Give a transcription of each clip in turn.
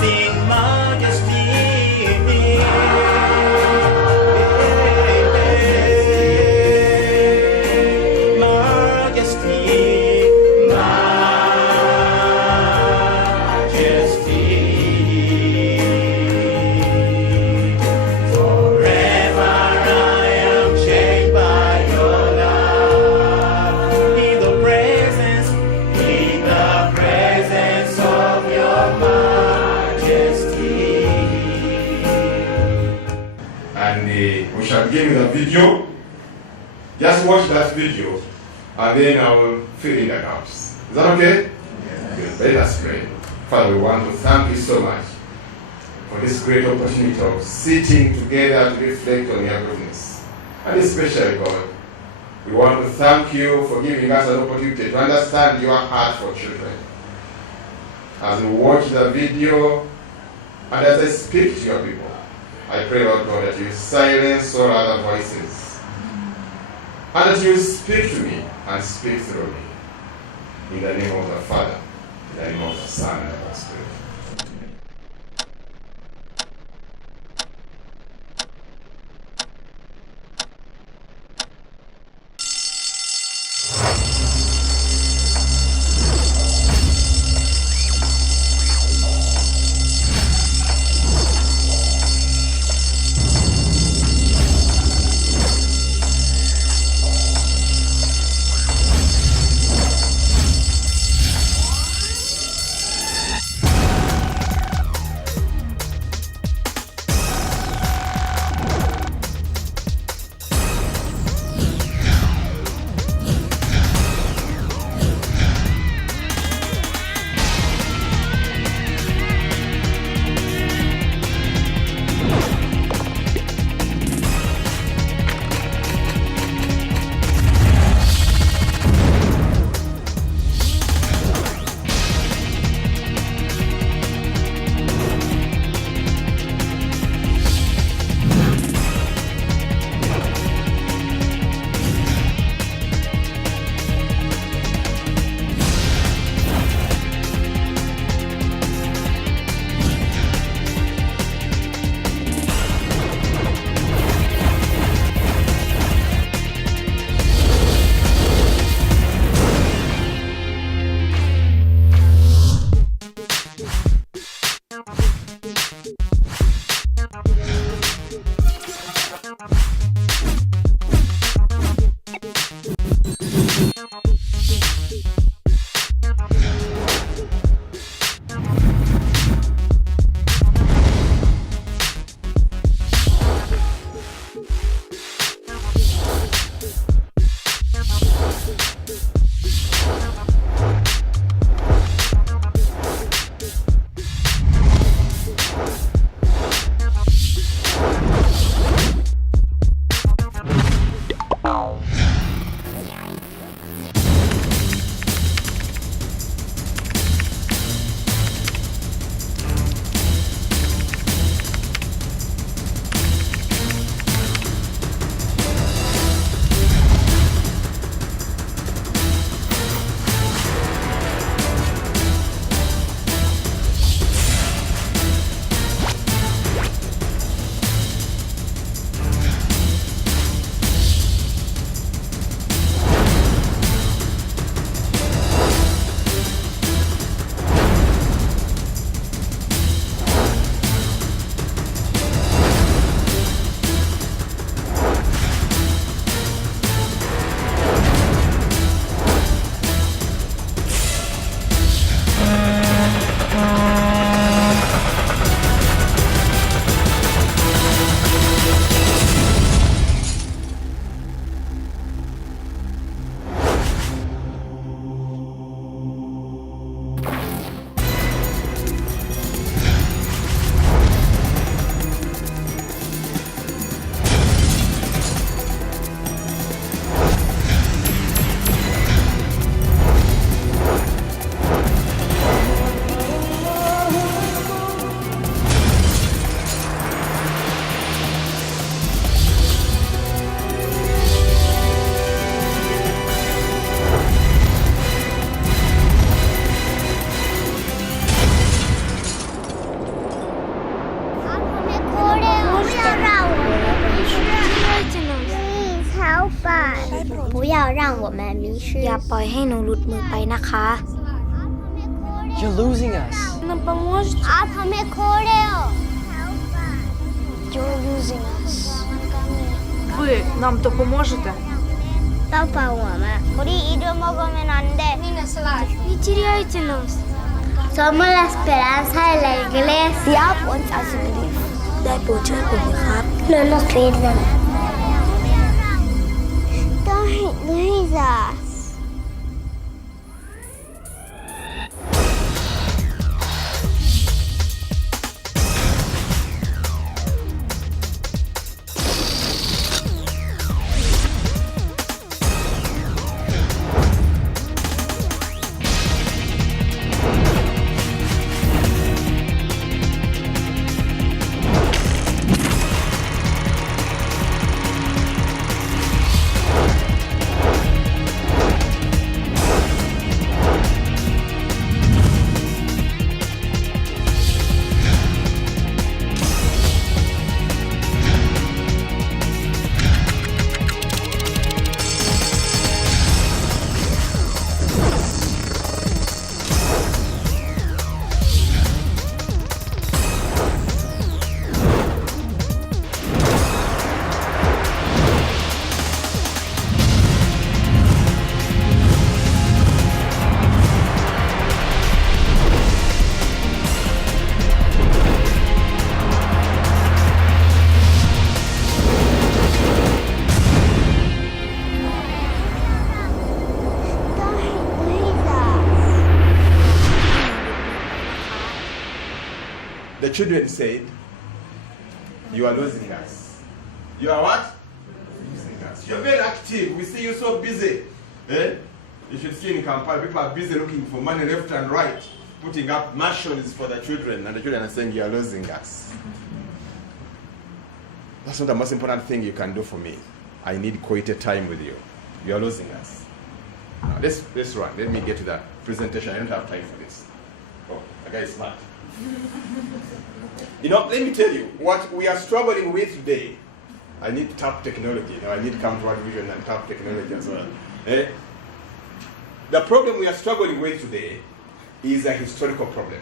sing majesty. We shall give you the video. Just watch that video and then I will fill in the gaps. Is that okay? Yes. Let us pray. Father, we want to thank you so much for this great opportunity of sitting together to reflect on your goodness. And especially, God, we want to thank you for giving us an opportunity to understand your heart for children. As we watch the video and as I speak to your people, I pray, Lord God, that you silence all other voices and that you speak to me and speak through me. In the name of the Father, in the name of the Son, and of the Spirit. teachers. อย่าปล่อยให้หนูหลุดมือไปนะคะ You're losing us. Нам поможете? You're losing us. Ви нам допоможете? 우리 잃어먹으면 안 돼. Не теряйте нас. Somos la esperanza de la iglesia. God wants us to believe. ได้โปรดช่วยผมนะครับ No nos pierdan. Don't lose us. The children said, you are losing us. You are what? Losing us. You're very active. We see you so busy. Eh? You should see in Kampala, people are busy looking for money left and right, putting up mansions for the children, and the children are saying, you are losing us. That's not the most important thing you can do for me. I need quality time with you. You are losing us. Now, let's run. Let me get to that presentation. I don't have time for this. Oh, the guy is smart. You know, let me tell you, what we are struggling with today, I need tap technology. You know, I need to come to World Vision and tap technology as well. Eh? The problem we are struggling with today is a historical problem.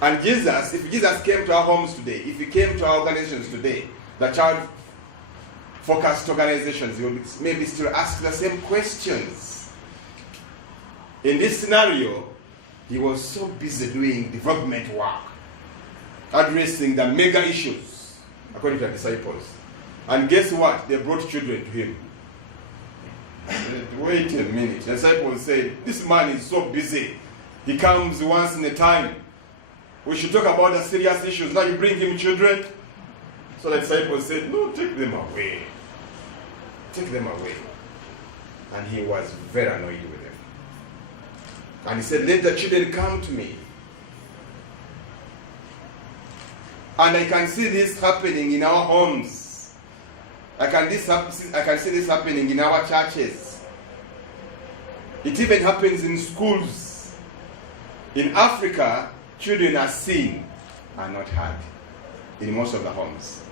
And Jesus, if Jesus came to our homes today, if he came to our organizations today, the child-focused organizations, he would maybe still ask the same questions. In this scenario, he was so busy doing development work, addressing the mega issues, according to the disciples. And guess what? They brought children to him. Wait a minute. The disciples said, this man is so busy. He comes once in a time. We should talk about the serious issues. Now you bring him children. So the disciples said, no, take them away. Take them away. And he was very annoyed with them. And he said, let the children come to me. And I can see this happening in our homes. I can see this happening in our churches. It even happens in schools. In Africa, children are seen and not heard in most of the homes.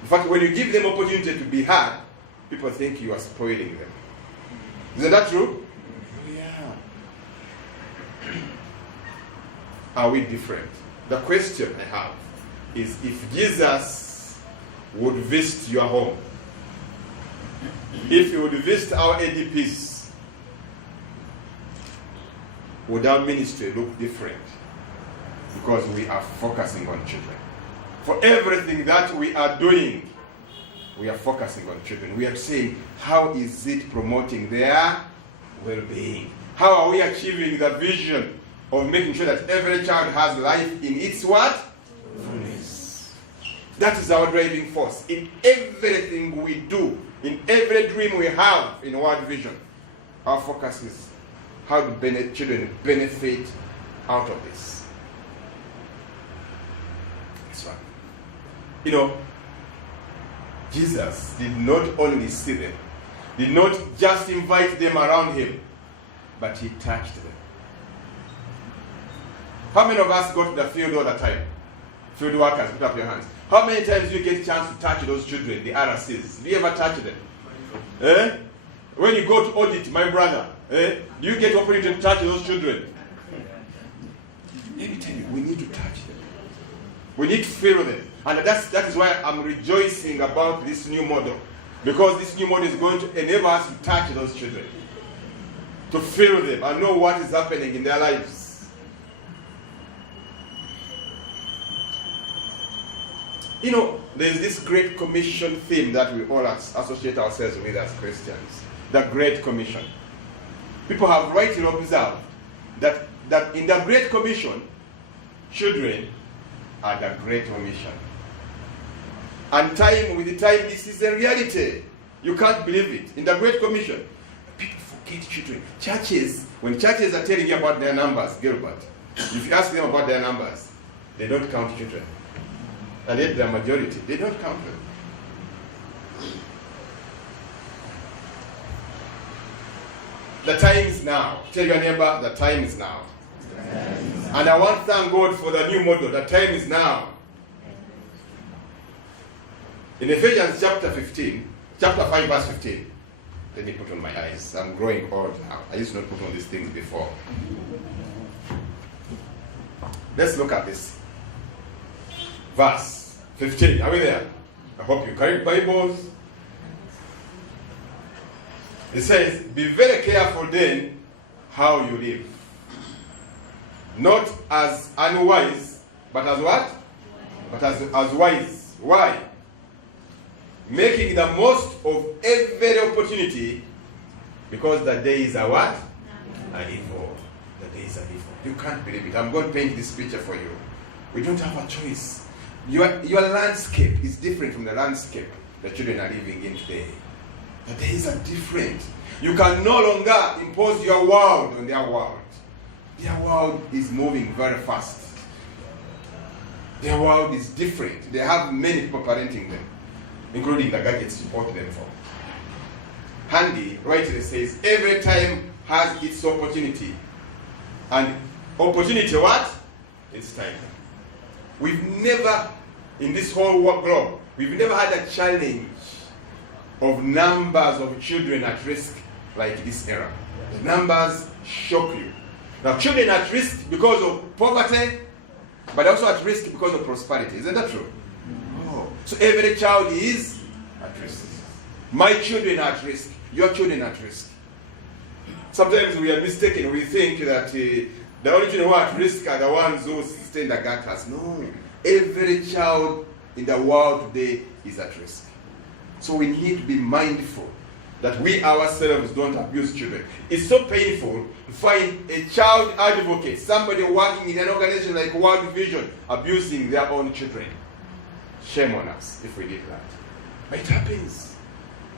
In fact, when you give them opportunity to be heard, people think you are spoiling them. Isn't that true? Yeah. Are we different? The question I have is, if Jesus would visit your home, if he would visit our ADPs, would our ministry look different? Because we are focusing on children. For everything that we are doing, we are focusing on children. We are saying, how is it promoting their well-being? How are we achieving the vision of making sure that every child has life in its what? Fullness. That is our driving force. In everything we do, in every dream we have in World Vision, our focus is how do children benefit out of this. That's right. You know, Jesus did not only see them, did not just invite them around him, but he touched them. How many of us go to the field all the time? Field workers, put up your hands. How many times do you get a chance to touch those children, the RCs? Do you ever touch them? Eh? When you go to audit, my brother, do you get opportunity to touch those children? Let me tell you, we need to touch them. We need to feel them. And that is why I'm rejoicing about this new model. Because this new model is going to enable us to touch those children. To feel them and know what is happening in their lives. You know, there's this Great Commission theme that we all associate ourselves with as Christians. The Great Commission. People have rightly observed that in the Great Commission, children are the Great Commission. And with the time, this is a reality. You can't believe it. In the Great Commission, people forget children. When churches are telling you about their numbers, Gilbert, if you ask them about their numbers, they don't count children. And yet the majority, they don't count them. The time is now. Tell your neighbor, the time is now. And I want to thank God for the new model. The time is now. In Ephesians chapter 5 verse 15. Let me put on my eyes. I'm growing old now. I used to not put on these things before. Let's look at this. Verse 15. Are we there? I hope you carry Bibles. It says, be very careful then how you live. Not as unwise, but as what? But as wise. Why? Making the most of every opportunity, because the days are what? Are evil. The days are evil. You can't believe it. I'm going to paint this picture for you. We don't have a choice. Your landscape is different from the landscape the children are living in today. The days are different. You can no longer impose your world on their world. Their world is moving very fast. Their world is different. They have many people parenting them, including the gadgets you bought them for. Handy rightly says, every time has its opportunity. And opportunity what? It's time. We've never, in this whole globe, we've never had a challenge of numbers of children at risk like this era. The numbers shock you. Now, children at risk because of poverty, but also at risk because of prosperity. Isn't that true? Oh. So every child is at risk. My children are at risk. Your children are at risk. Sometimes we are mistaken. We think that the only children who are at risk are the ones who stay in the gutters. No. Every child in the world today is at risk. So we need to be mindful that we ourselves don't abuse children. It's so painful to find a child advocate, somebody working in an organization like World Vision, abusing their own children. Shame on us if we did that. But it happens.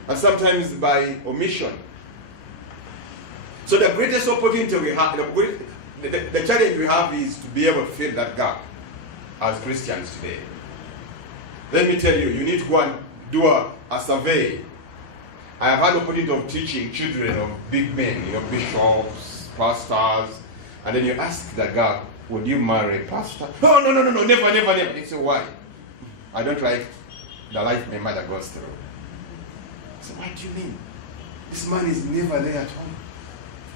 And sometimes by omission. So the greatest opportunity we have, the challenge we have is to be able to fill that gap as Christians today. Let me tell you, you need to go and do a survey. I have had the opportunity of teaching children of big men, bishops, pastors, and then you ask the girl, would you marry a pastor? No, never. They say, why? I don't like the life my mother goes through. I said, what do you mean? This man is never there at home.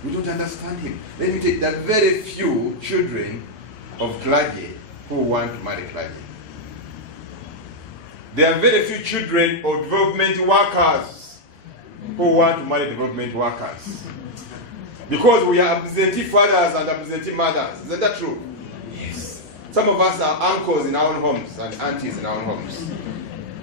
We don't understand him. Let me take that very few children of clergy who want to marry clergy. There are very few children of development workers who want to marry development workers. Because we are absentee fathers and absentee mothers. Isn't that true? Yes. Some of us are uncles in our own homes and aunties in our own homes.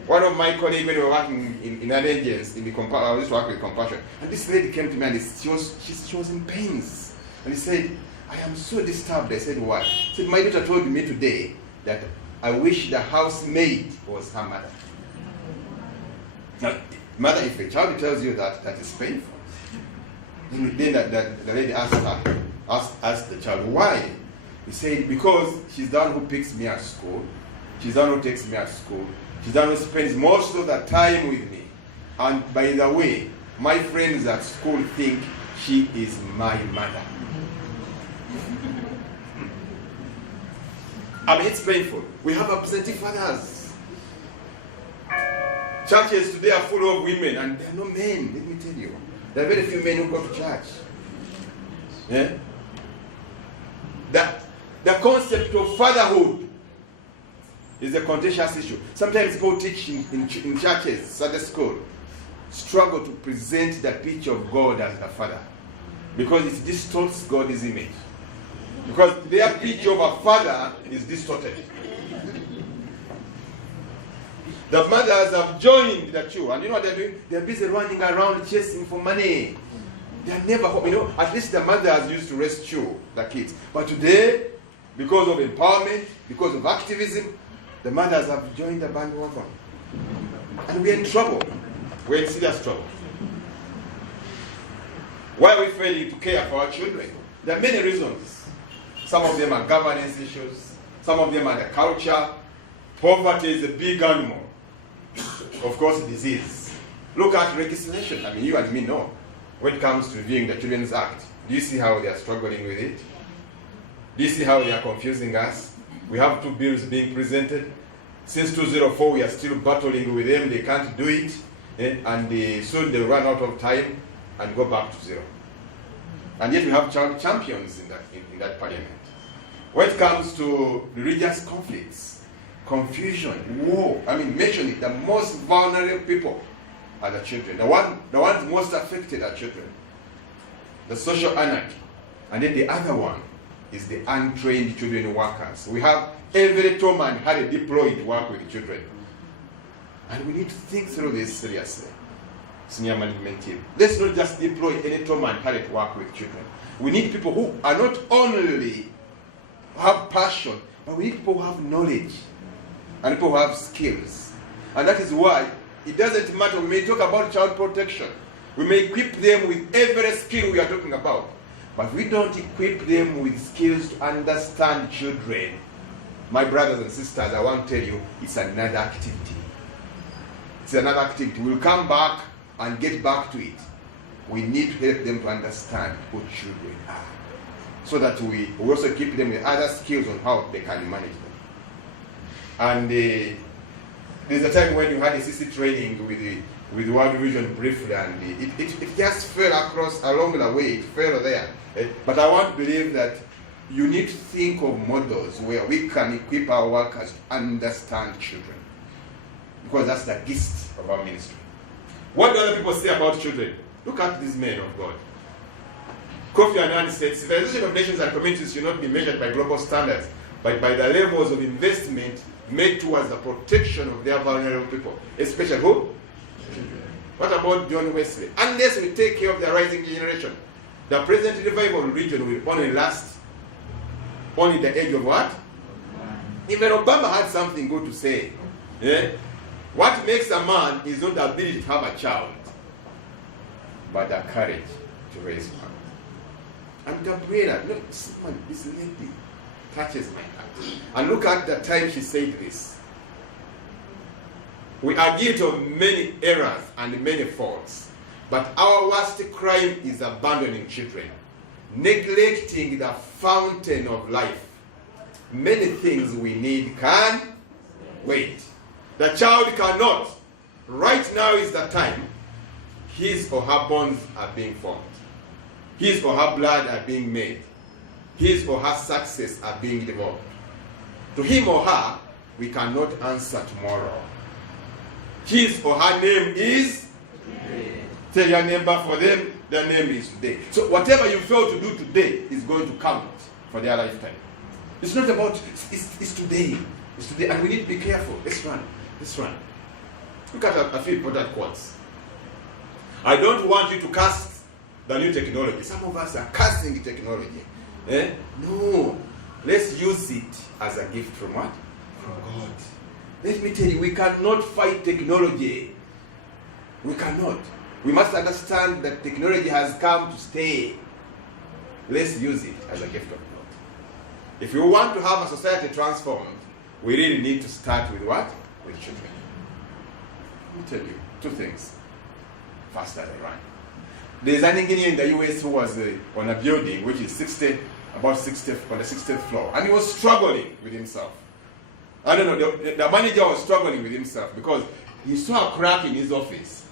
One of my colleagues, when we were working in an agency, I used to work with Compassion, and this lady came to me and she was in pains. And he said, I am so disturbed. I said, why? He said, my daughter told me today that I wish the housemaid was her mother. Now, mother, if a child tells you that, that is painful. Then the lady asked the child, why? He said, because she's the one who picks me at school. She's the one who takes me at school. She's the one who spends most of the time with me. And by the way, my friends at school think she is my mother. I mean, it's painful. We have absentee fathers. Churches today are full of women and there are no men, let me tell you. There are very few men who go to church. Yeah? The concept of fatherhood is a contentious issue. Sometimes people teach in churches, Sunday school, struggle to present the picture of God as the father because it distorts God's image. Because their picture of a father is distorted. The mothers have joined the queue, and you know what they're doing? They're busy running around chasing for money. They're never home. You know, at least the mothers used to rescue the kids. But today, because of empowerment, because of activism, the mothers have joined the bandwagon. And we're in trouble. We're in serious trouble. Why are we failing to care for our children? There are many reasons. Some of them are governance issues. Some of them are the culture. Poverty is a big animal. Of course, disease. Look at legislation. I mean, you and me know. When it comes to reviewing the Children's Act, do you see how they are struggling with it? Do you see how they are confusing us? We have 2 bills being presented. Since 2004, we are still battling with them. They can't do it. And soon they'll run out of time and go back to zero. And yet we have champions in that parliament. When it comes to religious conflicts, confusion, war, I mean, mention it, the most vulnerable people are the children. The ones most affected are children. The social anarchy. And then the other one is the untrained children workers. We have every Tom and Harry deployed to work with children. And we need to think through this seriously. Senior management team. Let's not just deploy any Tom and Harry to work with children. We need people who are not only have passion, but we need people who have knowledge and people who have skills. And that is why it doesn't matter. We may talk about child protection. We may equip them with every skill we are talking about. But we don't equip them with skills to understand children. My brothers and sisters, I want to tell you, it's another activity. It's another activity. We'll come back and get back to it. We need to help them to understand who children are, so that we also equip them with other skills on how they can manage them. And there's a time when you had a CC training with World Vision briefly, and it just fell across along the way. It fell there. But I want to believe that you need to think of models where we can equip our workers to understand children, because that's the gist of our ministry. What do other people say about children? Look at these men of God. Kofi Annan said, civilization of nations and communities should not be measured by global standards, but by the levels of investment made towards the protection of their vulnerable people, especially who? Children. What about John Wesley? Unless we take care of the rising generation, the present revival religion will only last only the age of what? Even Obama had something good to say. Yeah? What makes a man is not the ability to have a child, but the courage to raise one. And Gabriela, look, this lady touches my heart. And look at the time she said this. We are guilty of many errors and many faults, but our worst crime is abandoning children, neglecting the fountain of life. Many things we need can wait. The child cannot. Right now is the time. His or her bones are being formed. His or her blood are being made. His or her success are being developed. To him or her, we cannot answer tomorrow. His or her name is today. Tell your neighbor, for them, their name is today. So whatever you fail to do today is going to count for their lifetime. It's not about, it's today. It's today, and we need to be careful. Let's run. Let's run. Look at a few important quotes. I don't want you to cast the new technology. Some of us are casting technology. No. Let's use it as a gift from what? From God. Let me tell you, we cannot fight technology. We cannot. We must understand that technology has come to stay. Let's use it as a gift of God. If we want to have a society transformed, we really need to start with what? With children. Let me tell you 2 things. First, as I run. There's an engineer in the US who was on a building which is on the 60th floor, and he was struggling with himself. I don't know, the manager was struggling with himself because he saw a crack in his office.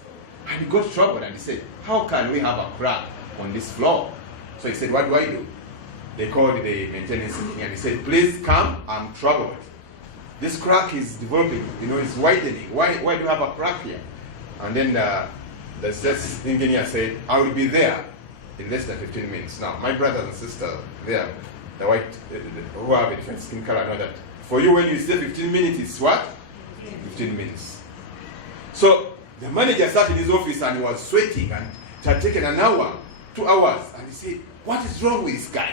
And he got troubled and he said, how can we have a crack on this floor? So he said, what do I do? They called the maintenance engineer and he said, please come, I'm troubled. This crack is developing, it's widening. Why do you have a crack here? And then the sales engineer said, I will be there in less than 15 minutes. Now, my brothers and sisters there, the white, who have a different skin color, know that for you, when you say 15 minutes, it's what? 15 minutes. So the manager sat in his office and he was sweating and it had taken an hour, 2 hours. And he said, what is wrong with this guy?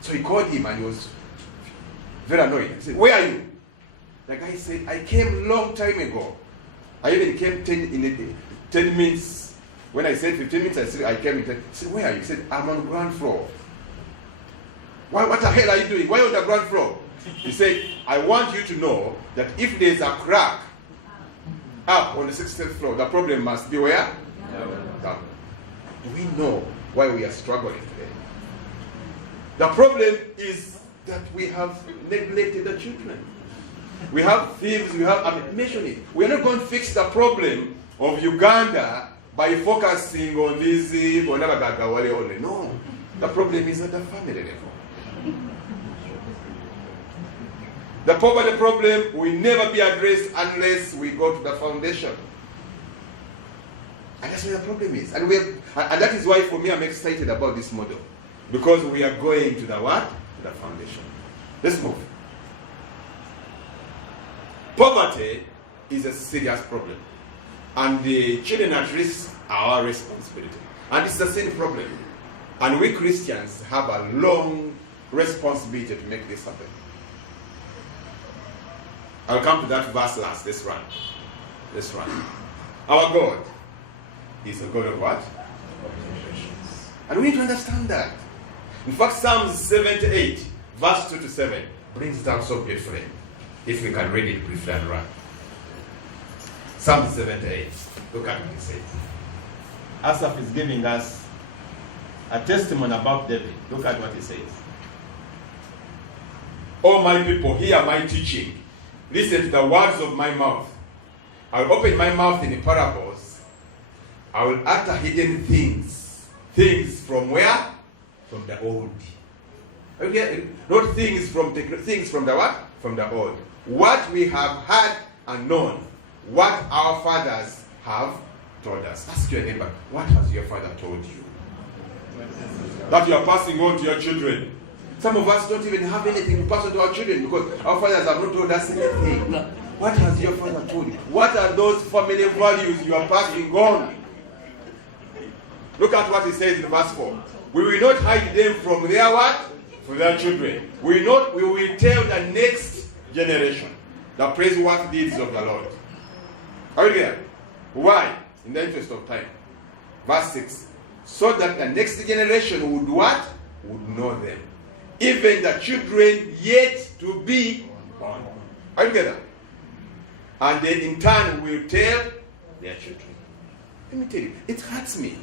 So he called him and he was very annoyed. He said, where are you? The guy said, I came long time ago. I even came 10 minutes. When I said 15 minutes, I said, I came in 10. He said, where are you? He said, I'm on ground floor. What the hell are you doing? Why on the ground floor? He said, I want you to know that if there's a crack up on the 16th floor, the problem must be where? Down. We know why we are struggling today. The problem is that we have neglected the children. We have thieves, mention it. We are not going to fix the problem of Uganda by focusing on this, only. No. The problem is at the family level. The poverty problem will never be addressed unless we go to the foundation. And that's where the problem is. And that is why, for me, I'm excited about this model. Because we are going to the what? To the foundation. Let's move. Poverty is a serious problem. And the children at risk are our responsibility. And it's the same problem. And we Christians have a long responsibility to make this happen. I'll come to that verse last. Let's run. Our God is a God of what? Of generations. And we need to understand that. In fact, Psalms 78, verse 2 to 7, brings it down so beautifully. If we can read it briefly and run. Psalm 78. Look at what it says. Asaph is giving us a testimony about David. Look at what he says. O my people, hear my teaching. Listen to the words of my mouth. I will open my mouth in parables. I will utter hidden things. Things from where? From the old. Okay? Not things from the what? From the old. What we have heard and known. What our fathers have told us. Ask your neighbor, what has your father told you? That you are passing on to your children. Some of us don't even have anything to pass on to our children because our fathers have not told us anything. What has your father told you? What are those family values you are passing on? Look at what he says in verse 4. We will not hide them from their what? From their children. We will tell the next generation the praiseworthy deeds of the Lord. Are you there? Why? In the interest of time. Verse 6. So that the next generation would what? Would know them. Even the children yet to be born. Are you together? And they in turn will tell their children. Let me tell you, it hurts me.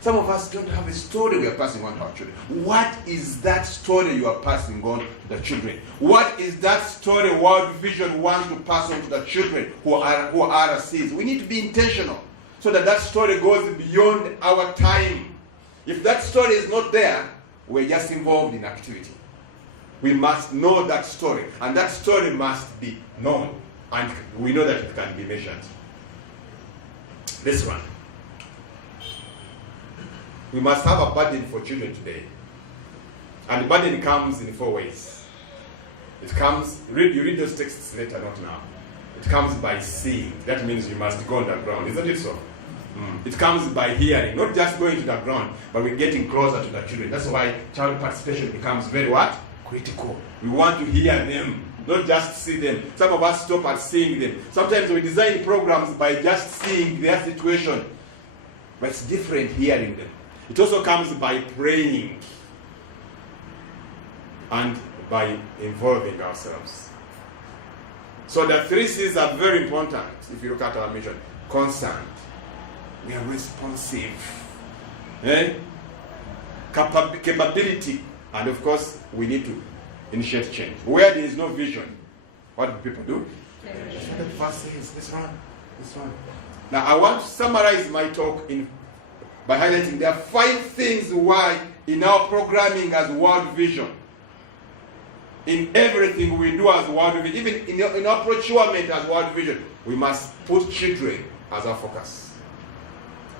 Some of us don't have a story we are passing on to our children. What is that story you are passing on to the children? What is that story World Vision wants to pass on to the children who are RCs? We need to be intentional so that story goes beyond our time. If that story is not there, we're just involved in activity. We must know that story, and that story must be known, and we know that it can be measured. Let's run. We must have a burden for children today. And the burden comes in 4 ways. It comes, you read those texts later, not now. It comes by seeing. That means you must go on the ground, isn't it so? It comes by hearing, not just going to the ground, but we're getting closer to the children. That's why child participation becomes very what? Critical. We want to hear them, not just see them. Some of us stop at seeing them. Sometimes we design programs by just seeing their situation, but it's different hearing them. It also comes by praying and by involving ourselves. So the 3 C's are very important if you look at our mission. Concerned. We are responsive. Capability. And of course, we need to initiate change. Where there is no vision, what do people do? That's what the verse says. Let's run. Now, I want to summarize my talk by highlighting there are 5 things why in our programming as World Vision, in everything we do as World Vision, even in our procurement as World Vision, we must put children as our focus.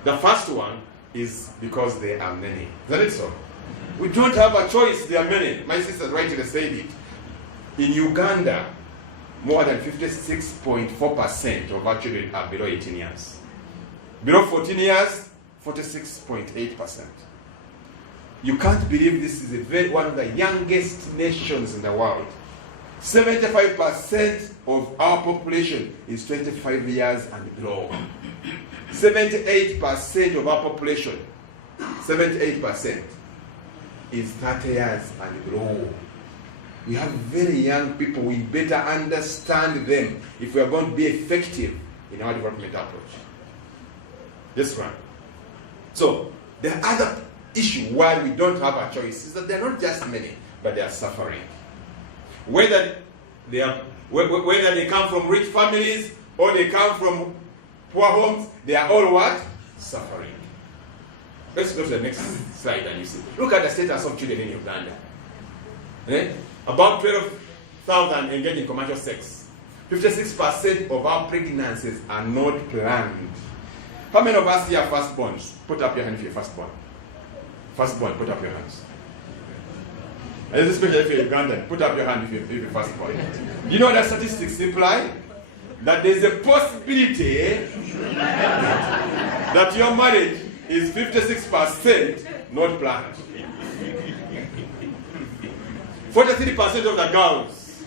The first one is because they are many. Isn't it so? We don't have a choice, there are many. My sister rightly said it. In Uganda, more than 56.4% of our children are below 18 years. Below 14 years, 46.8%. You can't believe this is one of the youngest nations in the world. 75% of our population is 25 years and below. 78% of our population, 78% is 30 years and below. We have very young people. We better understand them if we are going to be effective in our development approach. This one. So the other issue why we don't have a choice is that they're not just many, but they are suffering. Whether they come from rich families or they come from poor homes, they are all what? Suffering. Let's go to the next slide and you see. Look at the status of children in Uganda. About 12,000 engage in commercial sex. 56% of our pregnancies are not planned. How many of us here are firstborns? Put up your hand if you're firstborn. Firstborn, put up your hands. And especially if you're Ugandan, put up your hand if you're firstborn. Do you know what the statistics imply? That there's a possibility that your marriage is 56% not planned. 43% of the girls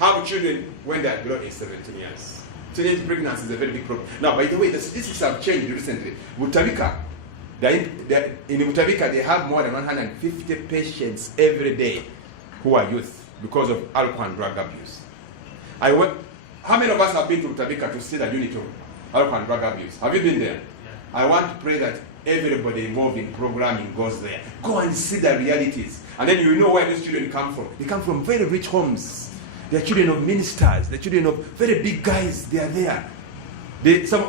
have children when they are below age 17 years. Teenage pregnancy is a very big problem. Now, by the way, the statistics have changed recently. Mutabika, in Mutabika, they have more than 150 patients every day who are youth because of alcohol and drug abuse. How many of us have been to Mutabika to see the unit of alcohol and drug abuse? Have you been there? Yeah. I want to pray that everybody involved in programming goes there. Go and see the realities. And then you know where these children come from. They come from very rich homes. They are children of ministers. They are children of very big guys. They are there.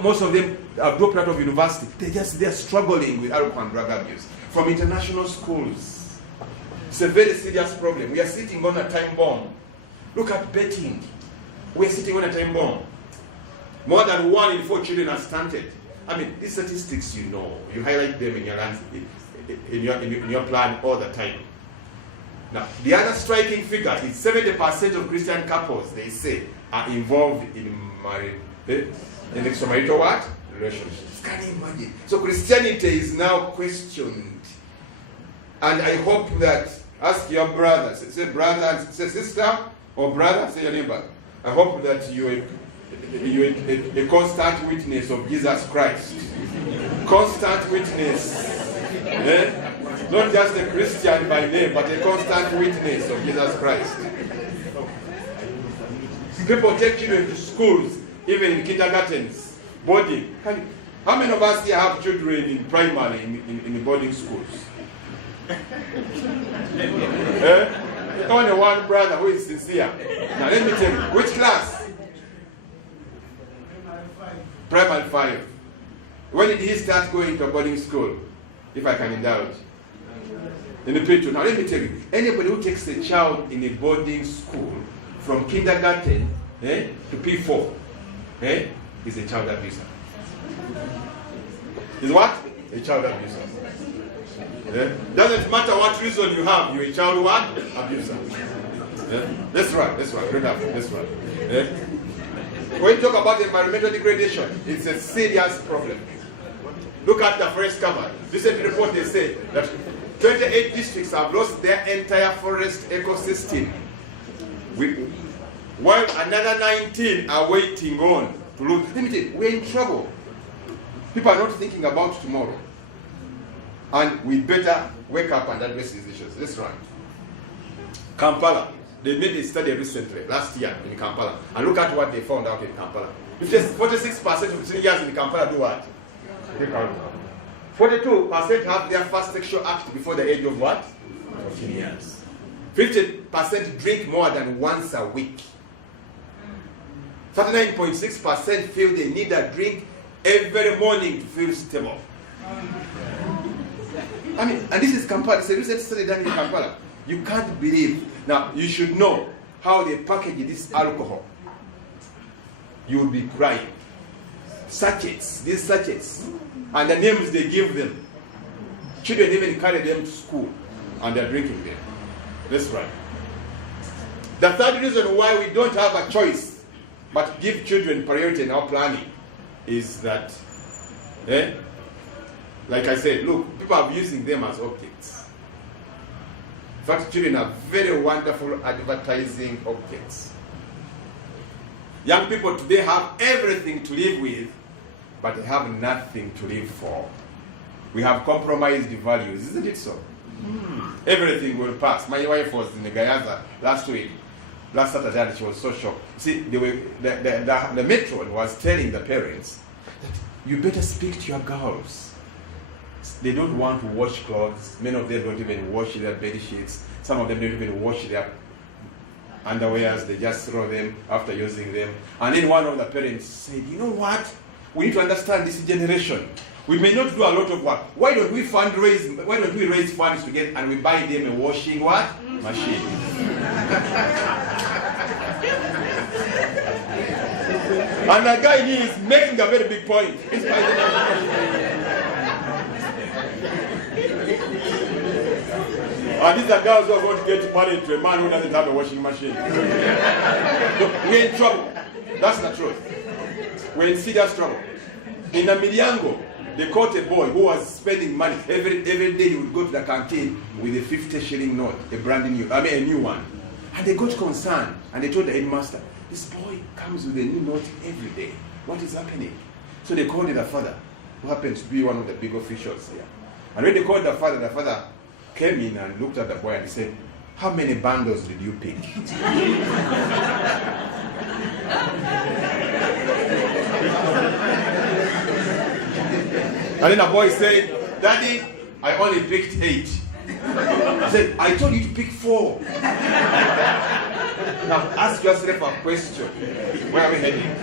Most of them are dropped out of university. They are struggling with alcohol and drug abuse. From international schools. It's a very serious problem. We are sitting on a time bomb. Look at betting. We are sitting on a time bomb. More than 1 in 4 children are stunted. I mean, these statistics you know. You highlight them in your plan all the time. Now, the other striking figure is 70% of Christian couples, they say, are involved in extramarital what? Relationships. Can you imagine? So Christianity is now questioned. And I hope that, ask your brother, say brother and say sister, or brother, say your neighbor. I hope that you're a constant witness of Jesus Christ. Constant witness. Not just a Christian by name, but a constant witness of Jesus Christ. People take children to schools, even in kindergartens, boarding. How many of us here have children in primary, in boarding schools? Only one brother who is sincere. Now let me tell you, which class? Primary 5. When did he start going to boarding school? If I can indulge. In the picture. Now let me tell you, anybody who takes a child in a boarding school from kindergarten to P4 is a child abuser. Is what? A child abuser. Doesn't matter what reason you have, you're a child what? Abuser. That's right. Read up. That's right. When you talk about environmental degradation, it's a serious problem. Look at the forest cover. Recent report they say that 28 districts have lost their entire forest ecosystem. While another 19 are waiting on to lose. Let me tell you, we're in trouble. People are not thinking about tomorrow. And we better wake up and address these issues. Let's run. Kampala. They made a study recently, last year in Kampala. And look at what they found out in Kampala. 46% of seniors in Kampala do what? 42% have their first sexual act before the age of what? 14 years. 50% drink more than once a week. 39.6% feel they need a drink every morning to feel stable. I mean, and this is Kampala. It's a recent study done in Kampala. You can't believe. Now, you should know how they package this alcohol. You will be crying. Sachets, these sachets, and the names they give them. Children even carry them to school, and they're drinking them. That's right. The third reason why we don't have a choice but give children priority in our planning is that, like I said, look, people are using them as objects. In fact, children are very wonderful advertising objects. Young people today have everything to live with, but they have nothing to live for. We have compromised values, isn't it so? Everything will pass. My wife was in the Gayaza last Saturday, and she was so shocked. See, the matron was telling the parents that you better speak to your girls. They don't want to wash clothes. Many of them don't even wash their bed sheets. Some of them don't even wash their underwears. They just throw them after using them. And then one of the parents said, you know what? We need to understand this generation. We may not do a lot of work. Why don't we fundraise? Why don't we raise funds together and we buy them a washing what? Machine. And the guy he is making a very big point. And these are girls who are going to get married to a man who doesn't have a washing machine. We're in trouble. That's the truth. We're in serious trouble. In Amiliango, they caught a boy who was spending money. Every day he would go to the canteen with a 50 shilling note, a new one. And they got concerned and they told the headmaster, this boy comes with a new note every day. What is happening? So they called the father, who happens to be one of the big officials here. And when they called the father came in and looked at the boy and he said, how many bundles did you pick? And then the boy said, Daddy, I only picked 8. I said, I told you to pick 4. Now ask yourself a question. Where are we heading?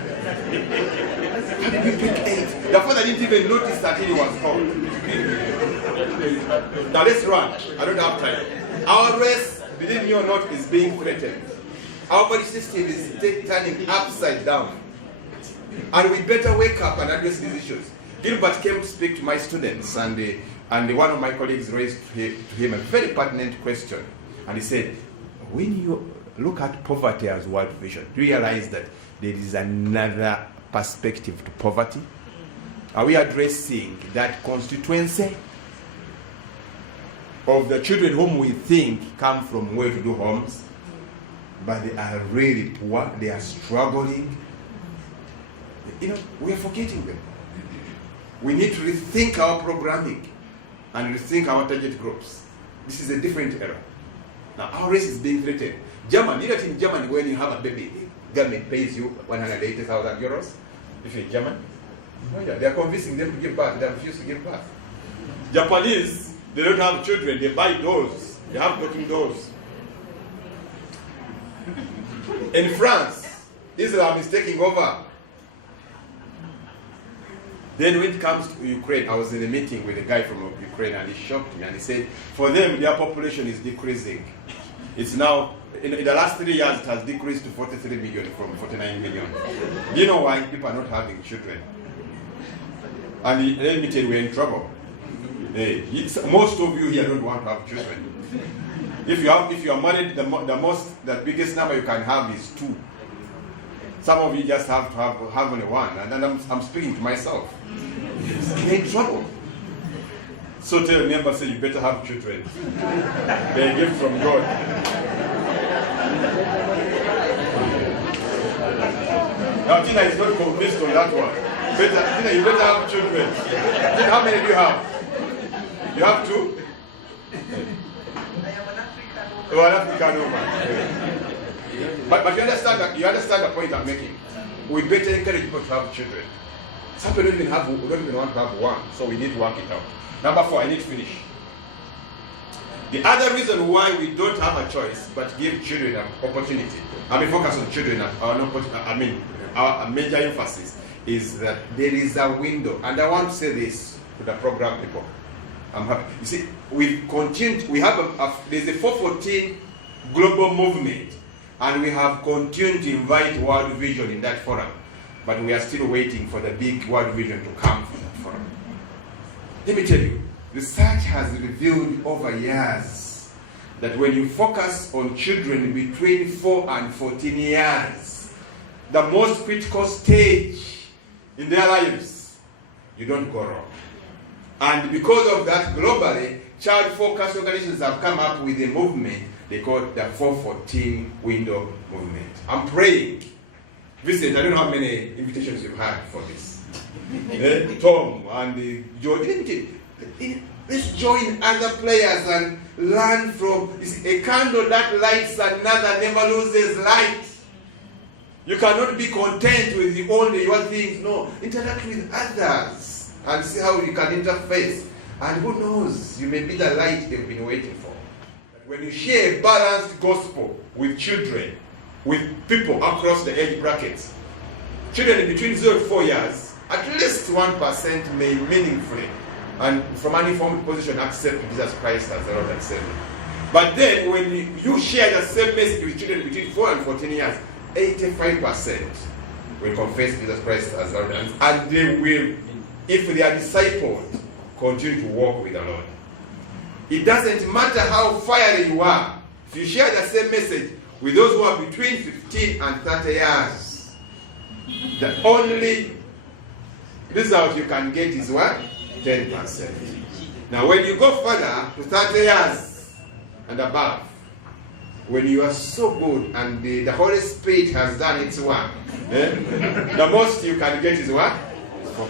How did we pick 8? The father didn't even notice that he was called. Now let's run. I don't have time. Our race, believe me or not, is being threatened. Our body system is turning upside down. And we better wake up and address these issues. Gilbert came to speak to my students, and one of my colleagues raised to him a very pertinent question. And he said, when you look at poverty as World Vision, do you realize that there is another perspective to poverty? Are we addressing that constituency of the children whom we think come from well-to-do homes, but they are really poor, they are struggling? We are forgetting them. We need to rethink our programming and rethink our target groups. This is a different era. Now, our race is being threatened. Germany, in Germany, when you have a baby, the government pays you 180,000 euros if you're German. Oh, yeah, they are convincing them to give birth. They refuse to give birth. Japanese, they don't have children. They buy dolls. They have talking dolls. In France, Islam is taking over. Then when it comes to Ukraine, I was in a meeting with a guy from Ukraine and he shocked me and he said, for them, their population is decreasing. It's now, in the last 3 years, it has decreased to 43 million from 49 million. Do you know why people are not having children? And let me tell you, we're in trouble. Most of you here don't want to have children. If you are married, the biggest number you can have is 2. Some of you just have to have only 1, and then I'm speaking to myself. You're in trouble. So tell your neighbor, say you better have children. They're a gift from God. Now Tina is not convinced on that one. Tina, you better have children. Tina, how many do you have? You have 2? Oh, an African woman. But you understand the point I'm making. We better encourage people to have children. Some people don't even want to have 1, so we need to work it out. Number 4, I need to finish. The other reason why we don't have a choice but give children an opportunity, focus on children, our major emphasis is that there is a window. And I want to say this to the program people. I'm happy. You see, we've continued, there's a 414 global movement, and we have continued to invite World Vision in that forum. But we are still waiting for the big World Vision to come from that forum. Let me tell you, research has revealed over years that when you focus on children between 4 and 14 years, the most critical stage in their lives, you don't go wrong. And because of that, globally, child-focused organizations have come up with a movement they call the 414 window movement. I'm praying. Vincent, I don't know how many invitations you've had for this. Tom and George, let's join other players and learn from. A candle that lights another never loses light. You cannot be content with only your things. No, interact with others and see how you can interface. And who knows, you may be the light they've been waiting for. When you share a balanced gospel with children, with people across the age brackets, children between 0 to 4 years, at least 1% may meaningfully and from any informed position accept Jesus Christ as the Lord and Savior. But then when you share the same message with children between 4 and 14 years, 85% will confess Jesus Christ as Lord, and they will, if they are discipled, continue to walk with the Lord. It doesn't matter how fiery you are. If you share the same message with those who are between 15 and 30 years, the only result you can get is what? 10%. Now when you go further to 30 years and above, when you are so good and the Holy Spirit has done its work, the most you can get is what? 4%.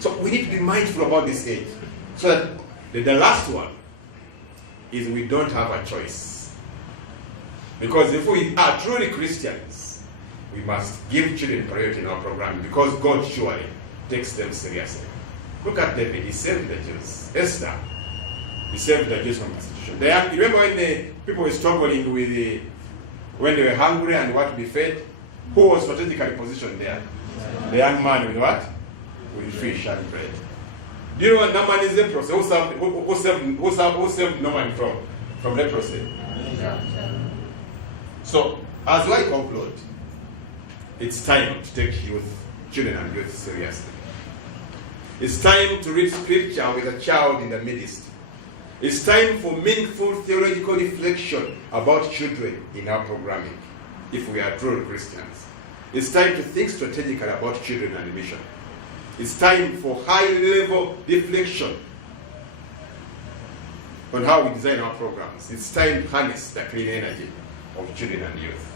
So we need to be mindful about this age. So that the last one is we don't have a choice. Because if we are truly Christians, we must give children priority in our program because God surely takes them seriously. Look at David, he saved the Jews. Esther, he saved the Jews from persecution. You remember when the people were struggling with when they were hungry and what to be fed? Who was strategically positioned there? The young man with what? With fish and bread. Do you know what Naaman is leprosy? Who saved Naaman from leprosy? Yeah. So, as I conclude, it's time to take children and youth seriously. It's time to read scripture with a child in the midst. It's time for meaningful theological reflection about children in our programming, if we are true Christians. It's time to think strategically about children and mission. It's time for high-level reflection on how we design our programs. It's time to harness the clean energy of children and youth.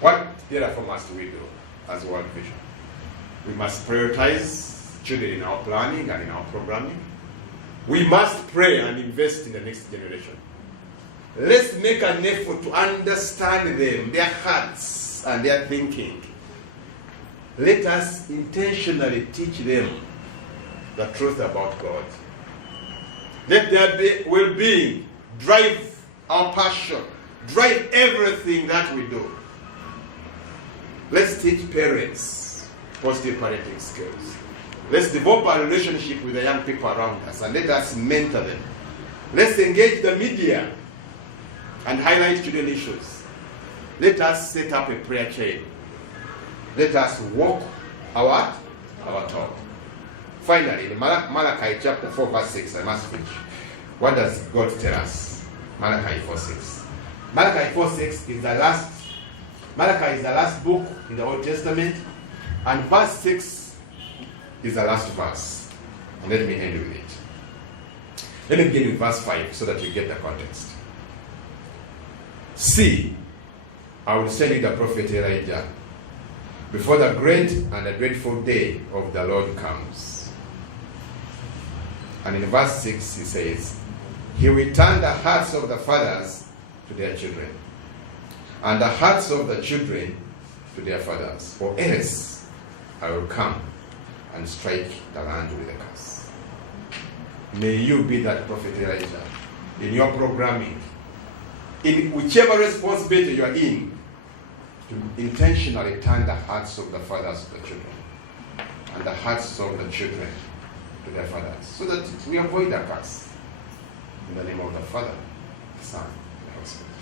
What therefore must we do as World Vision? We must prioritize children in our planning and in our programming. We must pray and invest in the next generation. Let's make an effort to understand them, their hearts and their thinking. Let us intentionally teach them the truth about God. Let their well-being drive our passion, drive everything that we do. Let's teach parents positive parenting skills. Let's develop a relationship with the young people around us and let us mentor them. Let's engage the media and highlight children issues. Let us set up a prayer chain. Let us walk our talk. Finally, in Malachi chapter 4 verse 6, I must finish. What does God tell us? Malachi 4:6. Malachi 4:6 is the last. Malachi is the last book in the Old Testament, and verse 6 is the last verse. And let me end with it. Let me begin with verse 5 so that you get the context. See, I will send you the prophet Elijah before the great and the dreadful day of the Lord comes. And in verse 6 he says, he will turn the hearts of the fathers to their children, and the hearts of the children to their fathers, or else I will come and strike the land with a curse. May you be that prophet Elijah in your programming, in whichever responsibility you are in, to intentionally turn the hearts of the fathers to the children and the hearts of the children to their fathers, so that we avoid the curse. In the name of the Father, the Son, and the Holy Spirit.